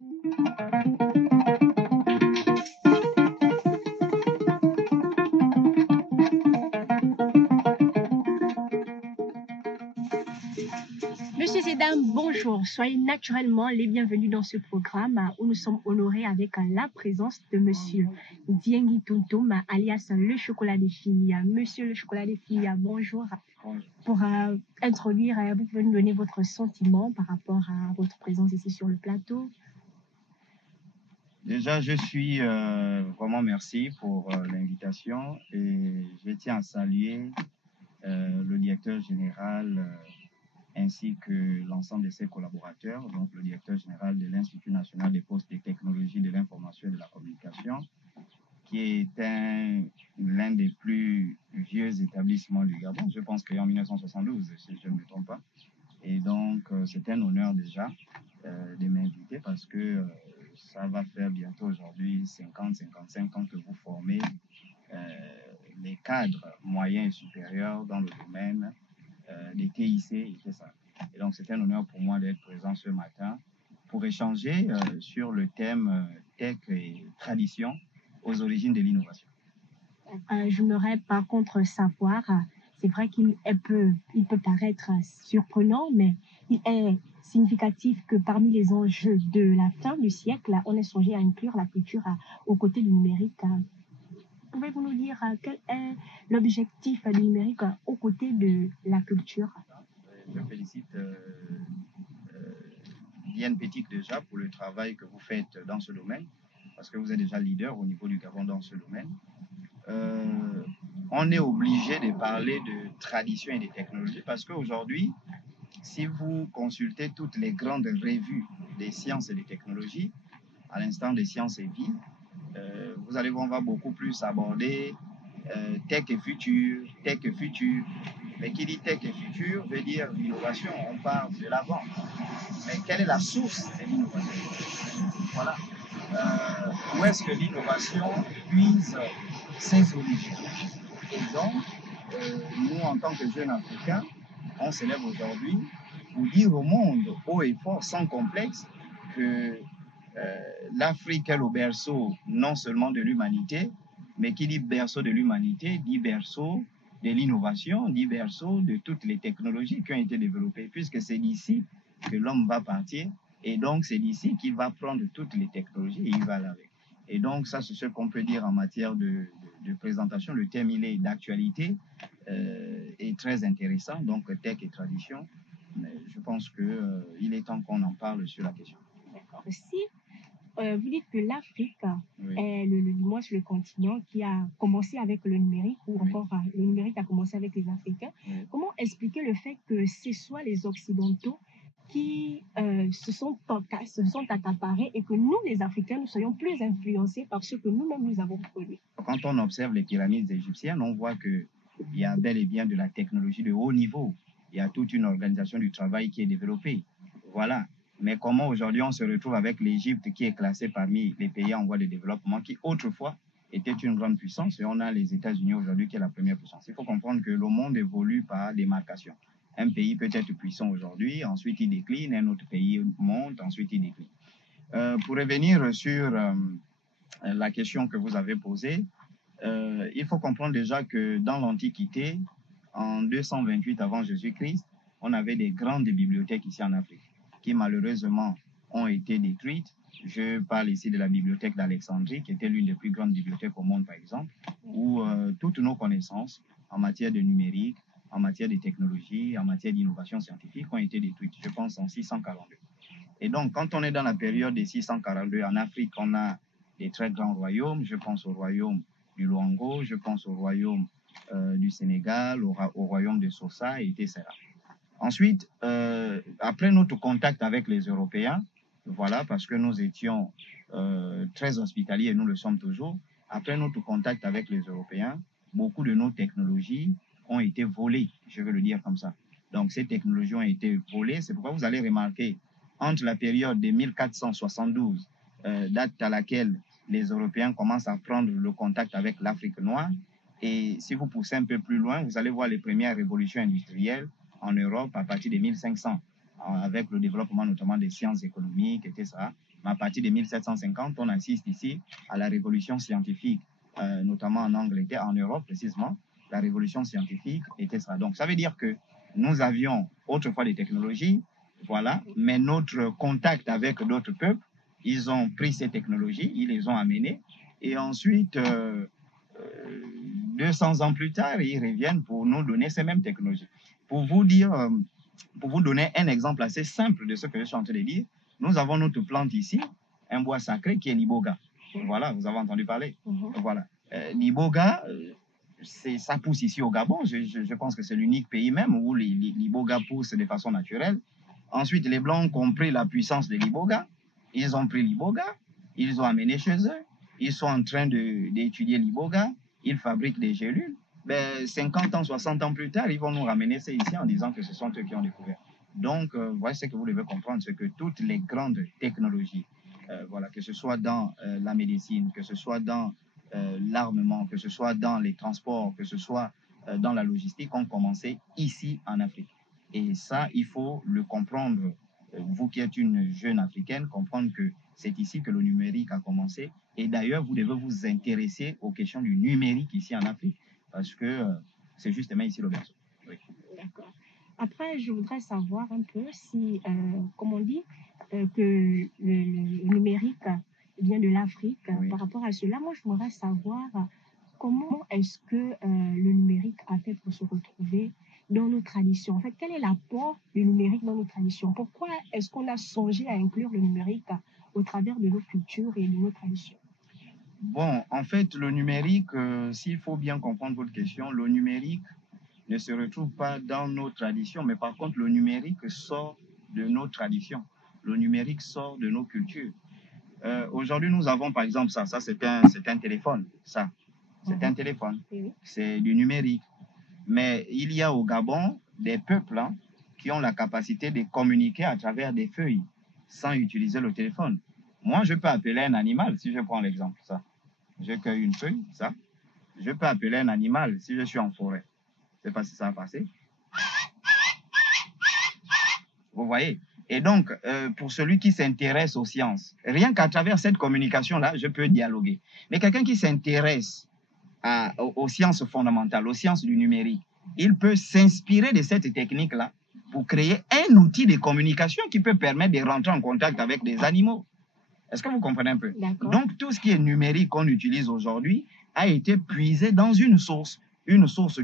Monsieur et dames, bonjour. Soyez naturellement les bienvenus dans ce programme où nous sommes honorés avec la présence de Monsieur Diengi Tuntum, alias le chocolat des filles. Monsieur le chocolat des filles, bonjour. Pour introduire, vous pouvez nous donner votre sentiment par rapport à votre présence ici sur le plateau. Déjà, je suis vraiment merci pour l'invitation et je tiens à saluer le directeur général ainsi que l'ensemble de ses collaborateurs, donc le directeur général de l'Institut national des postes et technologies de l'information et de la communication, qui est l'un des plus vieux établissements du Gabon, je pense qu'en 1972, si je ne me trompe pas. Et donc, c'est un honneur déjà de m'inviter parce que ça va faire bientôt aujourd'hui 50-55 ans que vous formez les cadres moyens et supérieurs dans le domaine des TIC et tout ça. Et donc, c'est un honneur pour moi d'être présent ce matin pour échanger sur le thème tech et tradition aux origines de l'innovation. J'aimerais par contre savoir, c'est vrai qu'il peut paraître surprenant, mais il est significatif que parmi les enjeux de la fin du siècle, on ait songé à inclure la culture aux côtés du numérique. Pouvez-vous nous dire quel est l'objectif du numérique aux côtés de la culture? Je félicite Diane Petit déjà pour le travail que vous faites dans ce domaine, parce que vous êtes déjà leader au niveau du Gabon dans ce domaine. On est obligé de parler de tradition et de technologie parce qu'aujourd'hui, si vous consultez toutes les grandes revues des sciences et des technologies, à l'instant des sciences et vie, vous allez voir, on va beaucoup plus aborder tech et futur, tech et futur. Mais qui dit tech et futur veut dire l'innovation, on parle de l'avant. Mais quelle est la source de l'innovation? Voilà. Où est-ce que l'innovation puise ses origines? Et donc, nous, en tant que jeunes Africains, on s'élève aujourd'hui pour dire au monde, haut et fort, sans complexe, que l'Afrique est le berceau non seulement de l'humanité, mais qui dit berceau de l'humanité, dit berceau de l'innovation, dit berceau de toutes les technologies qui ont été développées, puisque c'est d'ici que l'homme va partir, et donc c'est d'ici qu'il va prendre toutes les technologies et il va avec. Et donc ça, c'est ce qu'on peut dire en matière de présentation. Le thème, il est d'actualité et très intéressant, donc tech et tradition. Mais je pense qu'il est temps qu'on en parle sur la question. D'accord. Si vous dites que l'Afrique est le continent qui a commencé avec le numérique, ou encore le numérique a commencé avec les Africains, comment expliquer le fait que ce soit les Occidentaux qui se sont accaparés et que nous, les Africains, nous soyons plus influencés par ce que nous-mêmes nous avons produit? Quand on observe les pyramides égyptiennes, on voit qu'il y a bel et bien de la technologie de haut niveau. Il y a toute une organisation du travail qui est développée. Voilà. Mais comment aujourd'hui on se retrouve avec l'Égypte qui est classée parmi les pays en voie de développement, qui autrefois était une grande puissance, et on a les États-Unis aujourd'hui qui est la première puissance. Il faut comprendre que le monde évolue par démarcation. Un pays peut être puissant aujourd'hui, ensuite il décline, un autre pays monte, ensuite il décline. Pour revenir sur la question que vous avez posée, il faut comprendre déjà que dans l'Antiquité, en 228 avant Jésus-Christ, on avait des grandes bibliothèques ici en Afrique qui malheureusement ont été détruites. Je parle ici de la bibliothèque d'Alexandrie, qui était l'une des plus grandes bibliothèques au monde, par exemple, où toutes nos connaissances en matière de numérique, en matière de technologie, en matière d'innovation scientifique ont été détruites, je pense, en 642. Et donc, quand on est dans la période des 642 en Afrique, on a des très grands royaumes. Je pense au royaume du Luango, je pense au royaume du Sénégal, au royaume de Sosa, etc. Ensuite, après notre contact avec les Européens, voilà, parce que nous étions très hospitaliers et nous le sommes toujours, après notre contact avec les Européens, beaucoup de nos technologies ont été volées, je veux le dire comme ça. Donc, ces technologies ont été volées. C'est pourquoi vous allez remarquer, entre la période de 1472, date à laquelle les Européens commencent à prendre le contact avec l'Afrique noire, et si vous poussez un peu plus loin, vous allez voir les premières révolutions industrielles en Europe à partir de 1500. avec le développement notamment des sciences économiques, etc. Mais à partir de 1750, on assiste ici à la révolution scientifique, notamment en Angleterre, en Europe précisément, la révolution scientifique, etc. Donc, ça veut dire que nous avions autrefois des technologies, voilà, mais notre contact avec d'autres peuples, ils ont pris ces technologies, ils les ont amenées, et ensuite, 200 ans plus tard, ils reviennent pour nous donner ces mêmes technologies. Pour vous dire, pour vous donner un exemple assez simple de ce que je suis en train de dire, nous avons notre plante ici, un bois sacré qui est l'iboga. Voilà, vous avez entendu parler. Voilà. L'iboga, ça pousse ici au Gabon. Je pense que c'est l'unique pays même où l'iboga pousse de façon naturelle. Ensuite, les Blancs ont compris la puissance de l'iboga. Ils ont pris l'iboga, ils ont amené chez eux. Ils sont en train d'étudier l'iboga. Ils fabriquent des gélules. Ben, 50 ans, 60 ans plus tard, ils vont nous ramener ça ici en disant que ce sont eux qui ont découvert. Donc, voilà ce que vous devez comprendre, c'est que toutes les grandes technologies, voilà, que ce soit dans la médecine, que ce soit dans l'armement, que ce soit dans les transports, que ce soit dans la logistique, ont commencé ici en Afrique. Et ça, il faut le comprendre. Vous qui êtes une jeune africaine, comprendre que c'est ici que le numérique a commencé. Et d'ailleurs, vous devez vous intéresser aux questions du numérique ici en Afrique, parce que c'est justement ici le berceau. Oui. D'accord. Après, je voudrais savoir un peu si, comme on dit, que le numérique vient de l'Afrique. Oui. Par rapport à cela, moi, je voudrais savoir comment est-ce que le numérique a fait pour se retrouver dans nos traditions. En fait, quel est l'apport du numérique dans nos traditions? Pourquoi est-ce qu'on a songé à inclure le numérique au travers de nos cultures et de nos traditions? Bon, en fait, le numérique, s'il faut bien comprendre votre question, le numérique ne se retrouve pas dans nos traditions, mais par contre, le numérique sort de nos traditions. Le numérique sort de nos cultures. Aujourd'hui, nous avons par exemple ça c'est un téléphone, ça, c'est un téléphone, c'est du numérique. Mais il y a au Gabon des peuples qui ont la capacité de communiquer à travers des feuilles sans utiliser le téléphone. Moi, je peux appeler un animal, si je prends l'exemple, ça. Je cueille une feuille, ça. Je peux appeler un animal si je suis en forêt. Je ne sais pas si ça va passer. Vous voyez? Et donc, pour celui qui s'intéresse aux sciences, rien qu'à travers cette communication-là, je peux dialoguer. Mais quelqu'un qui s'intéresse aux sciences fondamentales, aux sciences du numérique, il peut s'inspirer de cette technique-là pour créer un outil de communication qui peut permettre de rentrer en contact avec des animaux. Est-ce que vous comprenez un peu? Donc, tout ce qui est numérique qu'on utilise aujourd'hui a été puisé dans une source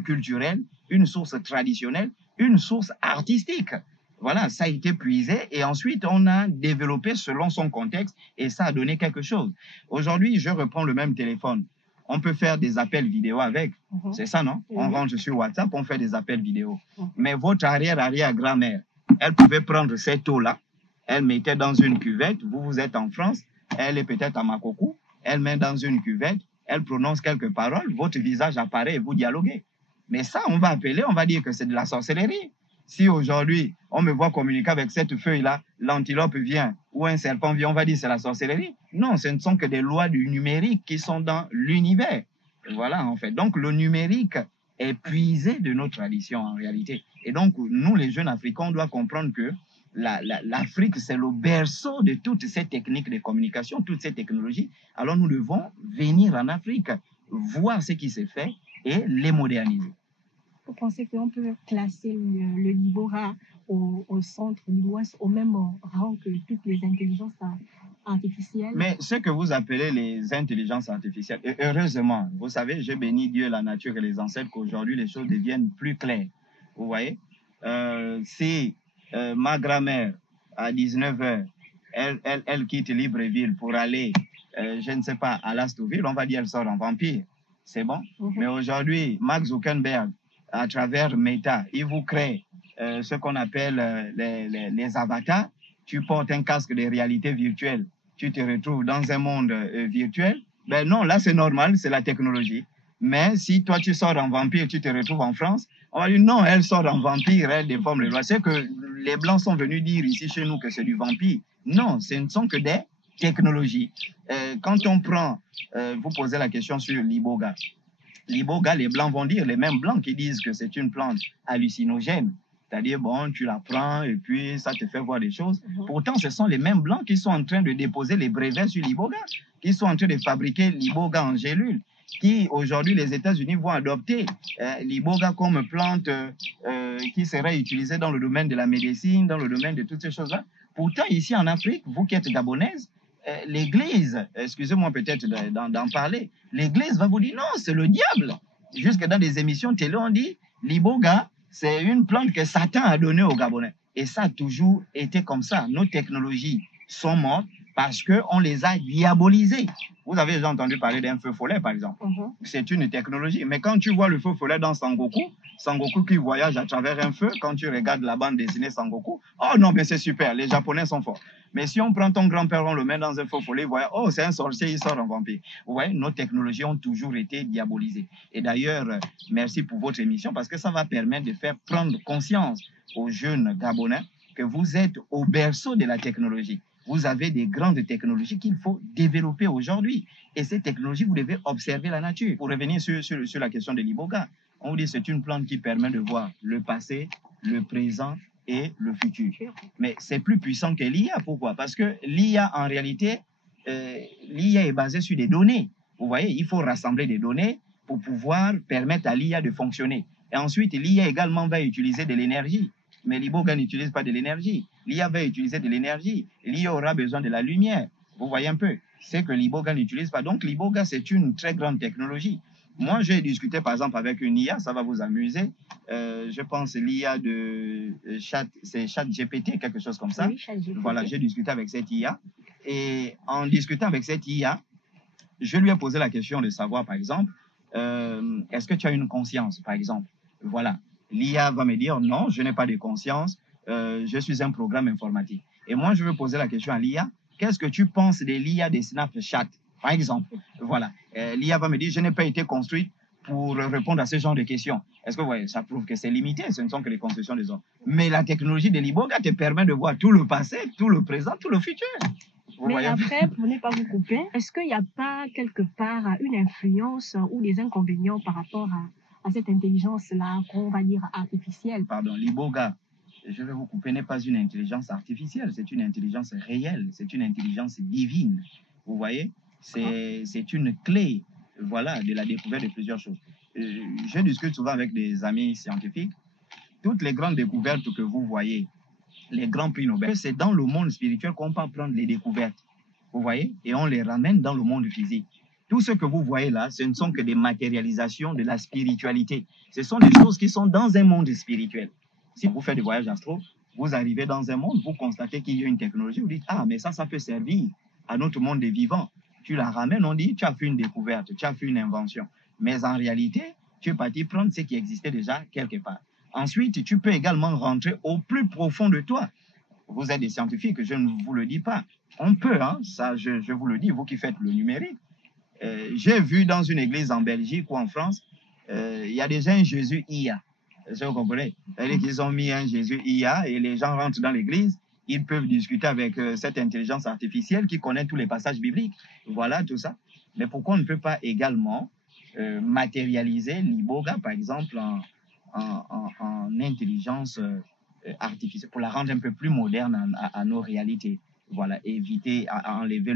culturelle, une source traditionnelle, une source artistique. Voilà, ça a été puisé et ensuite on a développé selon son contexte et ça a donné quelque chose. Aujourd'hui, je reprends le même téléphone. On peut faire des appels vidéo avec. C'est ça, non? On rentre sur WhatsApp, on fait des appels vidéo. Mais votre arrière-arrière-grand-mère, elle pouvait prendre cette eau-là, elle mettait dans une cuvette, vous êtes en France, elle est peut-être à Makoko, elle met dans une cuvette, elle prononce quelques paroles, votre visage apparaît et vous dialoguez. Mais ça, on va appeler, on va dire que c'est de la sorcellerie. Si aujourd'hui, on me voit communiquer avec cette feuille-là, l'antilope vient ou un serpent vient, on va dire que c'est la sorcellerie. Non, ce ne sont que des lois du numérique qui sont dans l'univers. Voilà, en fait. Donc, le numérique est puisé de nos traditions, en réalité. Et donc, nous, les jeunes Africains, on doit comprendre que l'Afrique, c'est le berceau de toutes ces techniques de communication, toutes ces technologies. Alors, nous devons venir en Afrique, voir ce qui s'est fait et les moderniser. Vous pensez qu'on peut classer le Libora au centre du Ouest au même rang que toutes les intelligences artificielles? Mais ce que vous appelez les intelligences artificielles, et heureusement, vous savez, je bénis Dieu, la nature et les ancêtres qu'aujourd'hui les choses deviennent plus claires. Vous voyez, si ma grand-mère à 19h, elle quitte Libreville pour aller, je ne sais pas, à Lastouville, on va dire elle sort en vampire. C'est bon? Mais aujourd'hui, Mark Zuckerberg, à travers Meta, il vous crée ce qu'on appelle les avatars. Tu portes un casque de réalité virtuelle, tu te retrouves dans un monde virtuel. Ben non, là c'est normal, c'est la technologie. Mais si toi tu sors en vampire, tu te retrouves en France, on va dire non, elle sort en vampire, elle déforme les lois. C'est que les Blancs sont venus dire ici chez nous que c'est du vampire. Non, ce ne sont que des technologies. Quand on prend, vous posez la question sur l'iboga. L'iboga, les Blancs vont dire, les mêmes Blancs qui disent que c'est une plante hallucinogène, C'est-à-dire, bon, tu la prends et puis ça te fait voir des choses. Pourtant, ce sont les mêmes blancs qui sont en train de déposer les brevets sur l'iboga, qui sont en train de fabriquer l'iboga en gélule, qui aujourd'hui les États-Unis vont adopter l'iboga comme plante qui serait utilisée dans le domaine de la médecine, dans le domaine de toutes ces choses-là. Pourtant, ici en Afrique, vous qui êtes gabonaise, l'Église, excusez-moi peut-être d'en parler, l'Église va vous dire non, c'est le diable. Jusque dans des émissions télé, on dit l'iboga, c'est une plante que Satan a donnée aux Gabonais. Et ça a toujours été comme ça. Nos technologies sont mortes parce qu'on les a diabolisées. Vous avez déjà entendu parler d'un feu follet, par exemple. C'est une technologie. Mais quand tu vois le feu follet dans Sangoku, Sangoku qui voyage à travers un feu, quand tu regardes la bande dessinée Sangoku, oh non, mais c'est super, les Japonais sont forts. Mais si on prend ton grand-père, on le met dans un feu follet, voyez, oh, c'est un sorcier, il sort un vampire. Vous voyez, nos technologies ont toujours été diabolisées. Et d'ailleurs, merci pour votre émission parce que ça va permettre de faire prendre conscience aux jeunes Gabonais que vous êtes au berceau de la technologie. Vous avez des grandes technologies qu'il faut développer aujourd'hui. Et ces technologies, vous devez observer la nature. Pour revenir sur la question de l'iboga, on vous dit que c'est une plante qui permet de voir le passé, le présent et le futur. Mais c'est plus puissant que l'IA. Pourquoi? Parce que l'IA, en réalité, l'IA est basée sur des données. Vous voyez, il faut rassembler des données pour pouvoir permettre à l'IA de fonctionner. Et ensuite, l'IA également va utiliser de l'énergie. Mais l'iboga n'utilise pas de l'énergie. L'IA va utiliser de l'énergie. L'IA aura besoin de la lumière. Vous voyez un peu, c'est que l'iboga n'utilise pas. Donc l'iboga, c'est une très grande technologie. Moi, j'ai discuté par exemple avec une IA, ça va vous amuser. Je pense l'IA de c'est ChatGPT, quelque chose comme ça. Oui, ChatGPT. Voilà, j'ai discuté avec cette IA. Et en discutant avec cette IA, je lui ai posé la question de savoir, par exemple, est-ce que tu as une conscience, par exemple? Voilà. L'IA va me dire, non, je n'ai pas de conscience, je suis un programme informatique. Et moi, je vais poser la question à l'IA, qu'est-ce que tu penses de l'IA des Snapchat, par exemple? Voilà. L'IA va me dire, je n'ai pas été construite pour répondre à ce genre de questions. Est-ce que vous voyez, ça prouve que c'est limité, ce ne sont que les constructions des hommes. Mais la technologie de l'iboga te permet de voir tout le passé, tout le présent, tout le futur. Vous Mais voyez? après, pour ne pas vous couper, est-ce qu'il n'y a pas quelque part une influence ou des inconvénients par rapport à cette intelligence-là, qu'on va dire artificielle? Pardon, l'iboga, je vais vous couper, n'est pas une intelligence artificielle, c'est une intelligence réelle, c'est une intelligence divine. Vous voyez, c'est une clé, voilà, de la découverte de plusieurs choses. Je discute souvent avec des amis scientifiques. Toutes les grandes découvertes que vous voyez, les grands prix Nobel, c'est dans le monde spirituel qu'on peut prendre les découvertes. Vous voyez, et on les ramène dans le monde physique. Tout ce que vous voyez là, ce ne sont que des matérialisations de la spiritualité. Ce sont des choses qui sont dans un monde spirituel. Si vous faites des voyages astro, vous arrivez dans un monde, vous constatez qu'il y a une technologie, vous dites, ah, mais ça peut servir à notre monde des vivants. Tu la ramènes, on dit, tu as fait une découverte, tu as fait une invention. Mais en réalité, tu es parti prendre ce qui existait déjà quelque part. Ensuite, tu peux également rentrer au plus profond de toi. Vous êtes des scientifiques, je ne vous le dis pas. On peut, hein, ça, je vous le dis, vous qui faites le numérique. J'ai vu dans une église en Belgique ou en France, il y a déjà un Jésus IA. Vous comprenez? C'est-à-dire qu'ils ont mis un Jésus IA et les gens rentrent dans l'église, ils peuvent discuter avec cette intelligence artificielle qui connaît tous les passages bibliques. Voilà, tout ça. Mais pourquoi on ne peut pas également matérialiser l'iboga, par exemple, en intelligence artificielle, pour la rendre un peu plus moderne à nos réalités? Voilà, éviter, à enlever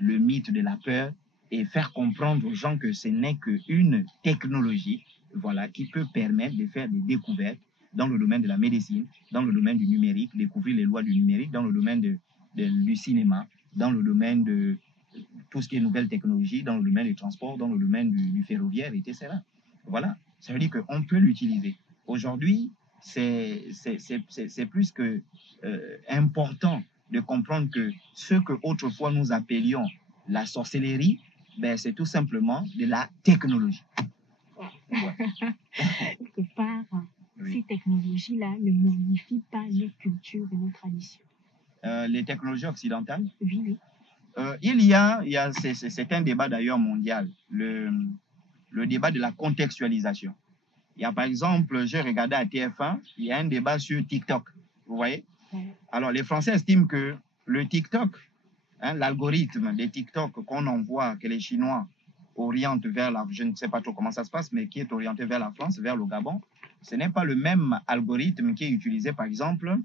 le mythe de la peur et faire comprendre aux gens que ce n'est qu'une technologie, voilà, qui peut permettre de faire des découvertes dans le domaine de la médecine, dans le domaine du numérique, découvrir les lois du numérique, dans le domaine du cinéma, dans le domaine de tout ce qui est nouvelles technologies, dans le domaine du transport, dans le domaine du ferroviaire, etc. Voilà, ça veut dire qu'on peut l'utiliser. Aujourd'hui, c'est plus que important de comprendre que ce que autrefois nous appelions la sorcellerie, ben, c'est tout simplement de la technologie. Ouais. Quelque part, Oui. ces technologies-là ne modifient pas nos cultures et nos traditions. Les technologies occidentales? Oui, oui. C'est un débat d'ailleurs mondial, le débat de la contextualisation. Il y a par exemple, j'ai regardé à TF1, il y a un débat sur TikTok, vous voyez? Ouais. Alors les Français estiment que le TikTok, hein, l'algorithme des TikTok qu'on envoie, que les Chinois orientent vers je ne sais pas trop comment ça se passe, mais qui est orienté vers la France, vers le Gabon, ce n'est pas le même algorithme qui est utilisé, par exemple,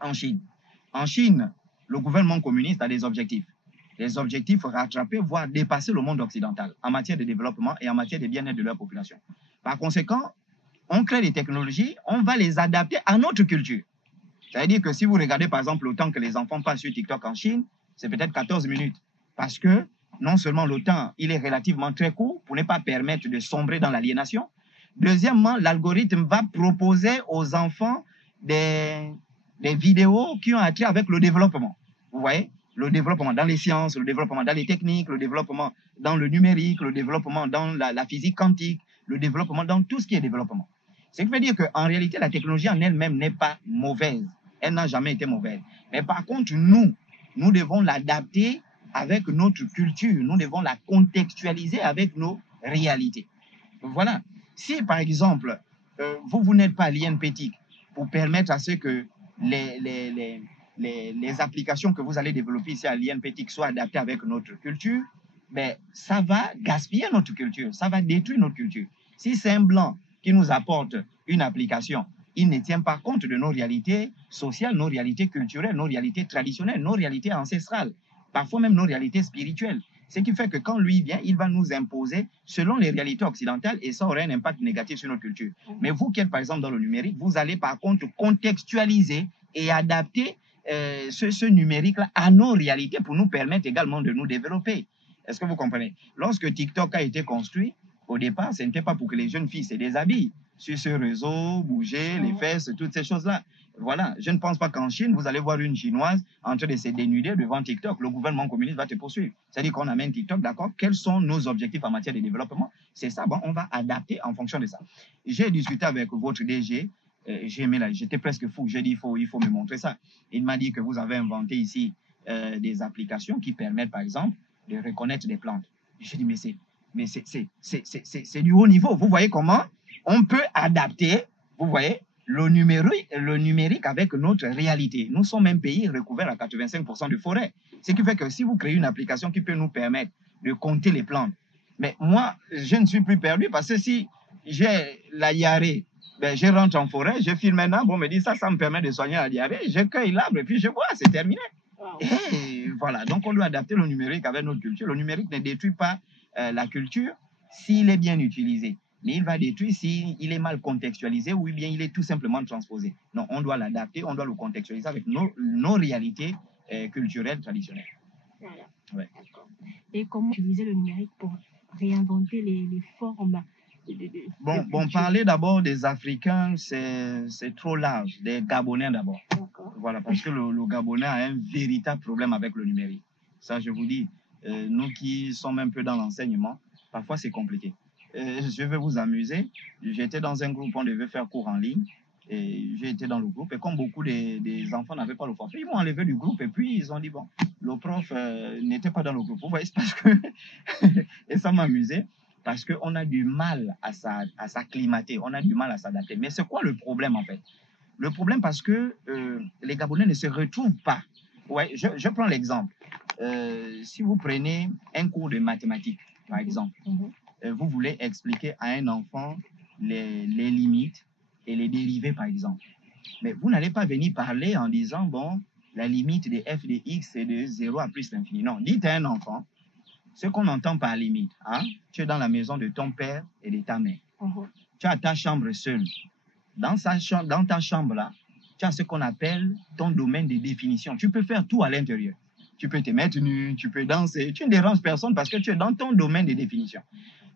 en Chine. En Chine, le gouvernement communiste a des objectifs. Des objectifs rattraper, voire dépasser le monde occidental en matière de développement et en matière de bien-être de leur population. Par conséquent, on crée des technologies, on va les adapter à notre culture. C'est-à-dire que si vous regardez, par exemple, le temps que les enfants passent sur TikTok en Chine, c'est peut-être 14 minutes. Parce que non seulement le temps, il est relativement très court pour ne pas permettre de sombrer dans l'aliénation. Deuxièmement, l'algorithme va proposer aux enfants des vidéos qui ont attrait avec le développement. Vous voyez? Le développement dans les sciences, le développement dans les techniques, le développement dans le numérique, le développement dans la physique quantique, le développement dans tout ce qui est développement. Ce qui veut dire qu'en réalité, la technologie en elle-même n'est pas mauvaise. Elle n'a jamais été mauvaise. Mais par contre, nous devons l'adapter avec notre culture. Nous devons la contextualiser avec nos réalités. Voilà. Si, par exemple, vous n'êtes pas l'INPTIC pour permettre à ce que les applications que vous allez développer ici à l'INPTIC soient adaptées avec notre culture, ben, ça va gaspiller notre culture, ça va détruire notre culture. Si c'est un blanc qui nous apporte une application, il ne tient pas compte de nos réalités sociales, nos réalités culturelles, nos réalités traditionnelles, nos réalités ancestrales, parfois même nos réalités spirituelles. Ce qui fait que quand lui vient, il va nous imposer selon les réalités occidentales et ça aurait un impact négatif sur notre culture. Mais vous qui êtes par exemple dans le numérique, vous allez par contre contextualiser et adapter ce numérique-là à nos réalités pour nous permettre également de nous développer. Est-ce que vous comprenez? Lorsque TikTok a été construit, au départ, ce n'était pas pour que les jeunes filles se déshabillent sur ce réseau, bouger les fesses, toutes ces choses-là. Voilà, je ne pense pas qu'en Chine, vous allez voir une Chinoise en train de se dénuder devant TikTok. Le gouvernement communiste va te poursuivre. C'est-à-dire qu'on amène TikTok, d'accord? Quels sont nos objectifs en matière de développement? C'est ça, bon, on va adapter en fonction de ça. J'ai discuté avec votre DG, j'étais presque fou. J'ai dit, il faut me montrer ça. Il m'a dit que vous avez inventé ici des applications qui permettent, par exemple, de reconnaître des plantes. J'ai dit, mais c'est du haut niveau. Vous voyez comment on peut adapter, vous voyez, le numérique avec notre réalité. Nous sommes un pays recouvert à 85% de forêt. Ce qui fait que si vous créez une application qui peut nous permettre de compter les plantes, mais moi, je ne suis plus perdu parce que si j'ai la diarrhée, ben, je rentre en forêt, je filme un arbre, on me dit ça me permet de soigner la diarrhée, je cueille l'arbre et puis je bois, c'est terminé. Wow. Et voilà, donc on doit adapter le numérique avec notre culture. Le numérique ne détruit pas la culture s'il est bien utilisé. Mais il va détruire s'il est mal contextualisé ou bien il est tout simplement transposé. Non, on doit l'adapter, on doit le contextualiser avec nos réalités culturelles traditionnelles. Voilà. Ouais. Et comment utiliser le numérique pour réinventer les formes Bon, parler d'abord des Africains, c'est trop large. Des Gabonais d'abord. Voilà, parce que le Gabonais a un véritable problème avec le numérique. Ça, je vous dis, nous qui sommes un peu dans l'enseignement, parfois c'est compliqué. Je vais vous amuser. J'étais dans un groupe, on devait faire cours en ligne. Et j'ai été dans le groupe. Et comme beaucoup des enfants n'avaient pas le forfait, ils m'ont enlevé du groupe. Et puis, ils ont dit, bon, le prof n'était pas dans le groupe. Vous voyez, c'est parce que... et ça m'a amusé. Parce qu'on a du mal à s'acclimater. On a du mal à s'adapter. Mais c'est quoi le problème, en fait? Le problème, parce que les Gabonais ne se retrouvent pas. Ouais, je prends l'exemple. Si vous prenez un cours de mathématiques, par exemple, vous voulez expliquer à un enfant les limites et les dérivés, par exemple. Mais vous n'allez pas venir parler en disant, bon, la limite de f de x est de 0 à plus l'infini. Non, dites à un enfant ce qu'on entend par limite. Hein? Tu es dans la maison de ton père et de ta mère. Tu as ta chambre seule. Dans ta chambre-là, tu as ce qu'on appelle ton domaine de définition. Tu peux faire tout à l'intérieur. Tu peux te mettre nu, tu peux danser. Tu ne déranges personne parce que tu es dans ton domaine de définition.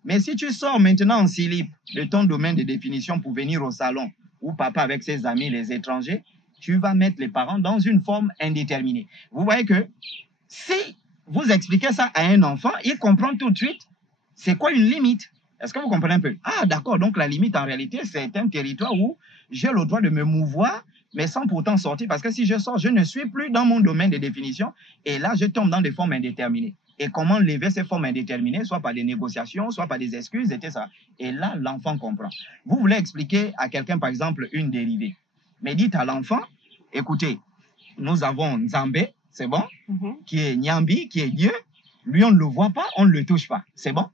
Mais si tu sors maintenant en slip de ton domaine de définition pour venir au salon ou papa avec ses amis, les étrangers, tu vas mettre les parents dans une forme indéterminée. Vous voyez que si vous expliquez ça à un enfant, il comprend tout de suite c'est quoi une limite. Est-ce que vous comprenez un peu? Ah, d'accord, donc la limite en réalité, c'est un territoire où j'ai le droit de me mouvoir, mais sans pourtant sortir, parce que si je sors, je ne suis plus dans mon domaine de définition, et là, je tombe dans des formes indéterminées. Et comment lever ces formes indéterminées, soit par des négociations, soit par des excuses, etc. Et là, l'enfant comprend. Vous voulez expliquer à quelqu'un, par exemple, une dérivée. Mais dites à l'enfant, écoutez, nous avons Nzambé, c'est bon, qui est Nyambi, qui est Dieu. Lui, on ne le voit pas, on ne le touche pas. C'est bon.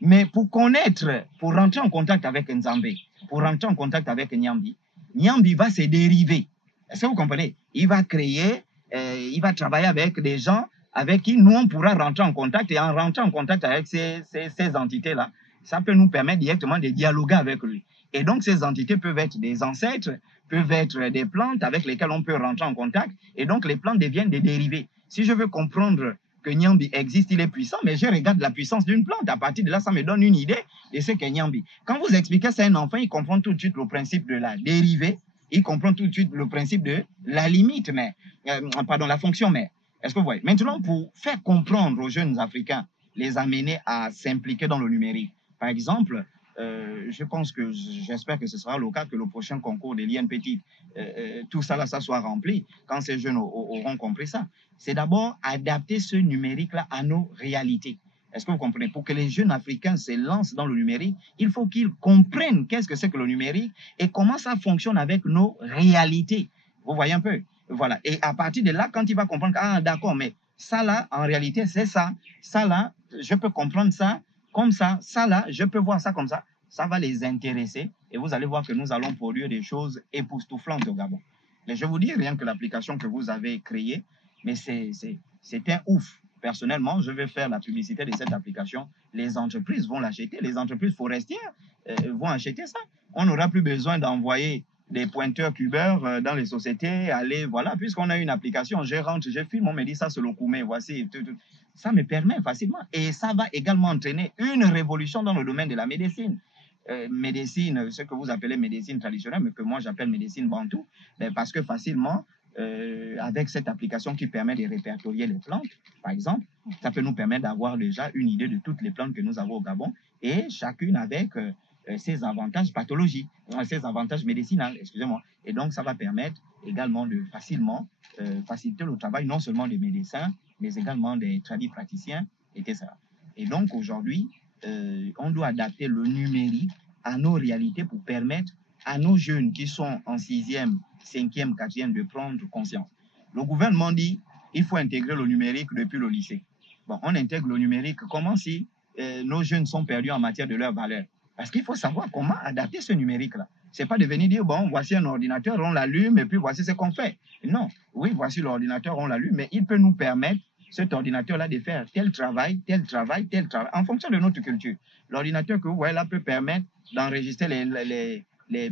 Mais pour connaître, pour rentrer en contact avec Nzambé, pour rentrer en contact avec Nyambi, Nyambi va se dériver. Est-ce que vous comprenez? Il va créer, il va travailler avec des gens avec qui nous, on pourra rentrer en contact. Et en rentrant en contact avec ces entités-là, ça peut nous permettre directement de dialoguer avec lui. Et donc, ces entités peuvent être des ancêtres, peuvent être des plantes avec lesquelles on peut rentrer en contact. Et donc, les plantes deviennent des dérivés. Si je veux comprendre que Nyambi existe, il est puissant, mais je regarde la puissance d'une plante. À partir de là, ça me donne une idée de ce qu'est Nyambi. Quand vous expliquez ça à un enfant, il comprend tout de suite le principe de la dérivée, il comprend tout de suite le principe de la limite, mais, pardon, la fonction mère. Est-ce que vous voyez? Maintenant, pour faire comprendre aux jeunes Africains, les amener à s'impliquer dans le numérique, par exemple, je pense que, j'espère que ce sera le cas, que le prochain concours de l'INPT, tout ça là, ça soit rempli, quand ces jeunes auront compris ça. C'est d'abord adapter ce numérique-là à nos réalités. Est-ce que vous comprenez? Pour que les jeunes Africains se lancent dans le numérique, il faut qu'ils comprennent qu'est-ce que c'est que le numérique et comment ça fonctionne avec nos réalités. Vous voyez un peu? Voilà. Et à partir de là, quand il va comprendre, ah d'accord, mais ça là, en réalité, c'est ça. Ça là, je peux comprendre ça comme ça. Ça là, je peux voir ça comme ça. Ça va les intéresser et vous allez voir que nous allons produire des choses époustouflantes au Gabon. Mais je vous dis rien que l'application que vous avez créée, mais c'est un ouf. Personnellement, je vais faire la publicité de cette application. Les entreprises vont l'acheter. Les entreprises forestières vont acheter ça. On n'aura plus besoin d'envoyer des pointeurs cubeurs dans les sociétés, aller, voilà, puisqu'on a une application, je rentre, je filme, on me dit ça c'est le Koumé, voici, ça me permet facilement. Et ça va également entraîner une révolution dans le domaine de la médecine. Médecine, ce que vous appelez médecine traditionnelle, mais que moi j'appelle médecine bantou, parce que facilement, avec cette application qui permet de répertorier les plantes, par exemple, ça peut nous permettre d'avoir déjà une idée de toutes les plantes que nous avons au Gabon, et chacune avec ses avantages pathologiques, ses avantages médicinaux, excusez-moi. Et donc, ça va permettre également de facilement faciliter le travail non seulement des médecins, mais également des tradis praticiens, etc. Et donc, aujourd'hui, on doit adapter le numérique à nos réalités pour permettre à nos jeunes qui sont en 6e, 5e, 4e de prendre conscience. Le gouvernement dit il faut intégrer le numérique depuis le lycée. Bon, on intègre le numérique. Comment si nos jeunes sont perdus en matière de leurs valeurs? Parce qu'il faut savoir comment adapter ce numérique-là. Ce n'est pas de venir dire, bon, voici un ordinateur, on l'allume et puis voici ce qu'on fait. Non, oui, voici l'ordinateur, on l'allume, mais il peut nous permettre, cet ordinateur-là, de faire tel travail, tel travail, tel travail, en fonction de notre culture. L'ordinateur que vous voyez là peut permettre d'enregistrer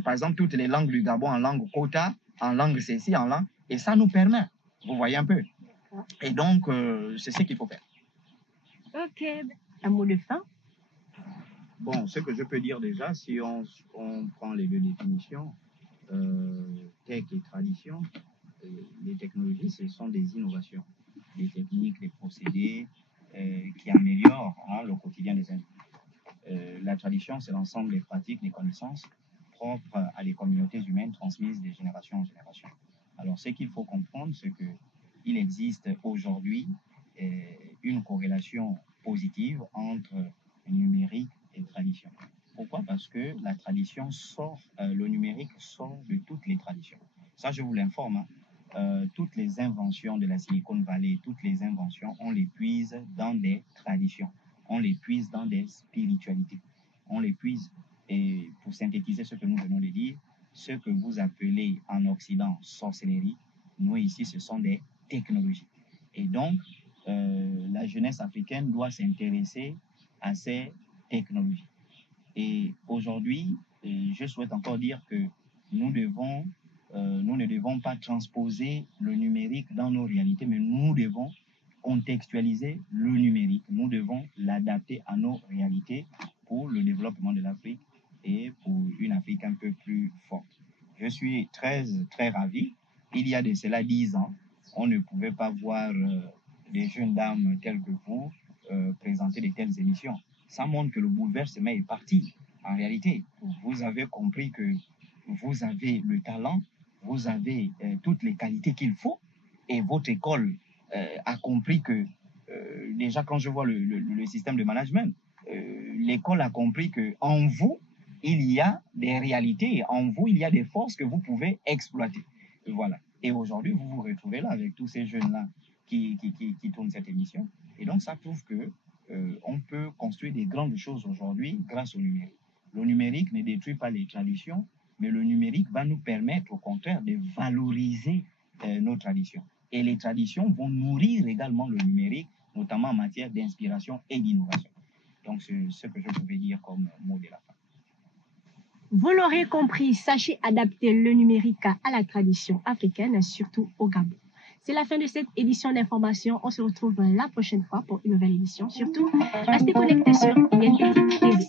par exemple, toutes les langues du Gabon en langue Kota, en langue ceci, en langue, et ça nous permet. Vous voyez un peu. Et donc, c'est ce qu'il faut faire. Ok, un mot de fin. Bon, ce que je peux dire déjà, si on prend les deux définitions, tech et tradition, les technologies, ce sont des innovations, des techniques, des procédés qui améliorent le quotidien des individus. La tradition, c'est l'ensemble des pratiques, des connaissances propres à des communautés humaines transmises de génération en génération. Alors, ce qu'il faut comprendre, c'est qu'il existe aujourd'hui une corrélation positive entre numérique et tradition. Pourquoi? Parce que la tradition sort, le numérique sort de toutes les traditions. Ça, je vous l'informe. Toutes les inventions de la Silicon Valley, toutes les inventions, on les puise dans des traditions, on les puise dans des spiritualités, on les puise. Et pour synthétiser ce que nous venons de dire, ce que vous appelez en Occident sorcellerie, nous ici, ce sont des technologies. Et donc, la jeunesse africaine doit s'intéresser à ces technologies. Et aujourd'hui, je souhaite encore dire que nous ne devons pas transposer le numérique dans nos réalités, mais nous devons contextualiser le numérique. Nous devons l'adapter à nos réalités pour le développement de l'Afrique et pour une Afrique un peu plus forte. Je suis très ravi. Il y a de cela 10 ans, on ne pouvait pas voir des jeunes dames telles que vous présenter de telles émissions. Ça montre que le bouleversement est parti. En réalité, vous avez compris que vous avez le talent, vous avez toutes les qualités qu'il faut, et votre école a compris que, déjà quand je vois le système de management, l'école a compris qu'en vous, il y a des réalités, en vous, il y a des forces que vous pouvez exploiter. Voilà. Et aujourd'hui, vous vous retrouvez là avec tous ces jeunes-là qui tournent cette émission. Et donc, ça prouve que on peut construire des grandes choses aujourd'hui grâce au numérique. Le numérique ne détruit pas les traditions, mais le numérique va nous permettre au contraire de valoriser nos traditions. Et les traditions vont nourrir également le numérique, notamment en matière d'inspiration et d'innovation. Donc, c'est ce que je pouvais dire comme mot de la fin. Vous l'aurez compris, sachez adapter le numérique à la tradition africaine, surtout au Gabon. C'est la fin de cette édition d'information. On se retrouve la prochaine fois pour une nouvelle édition. Surtout, restez connectés sur INPT TV.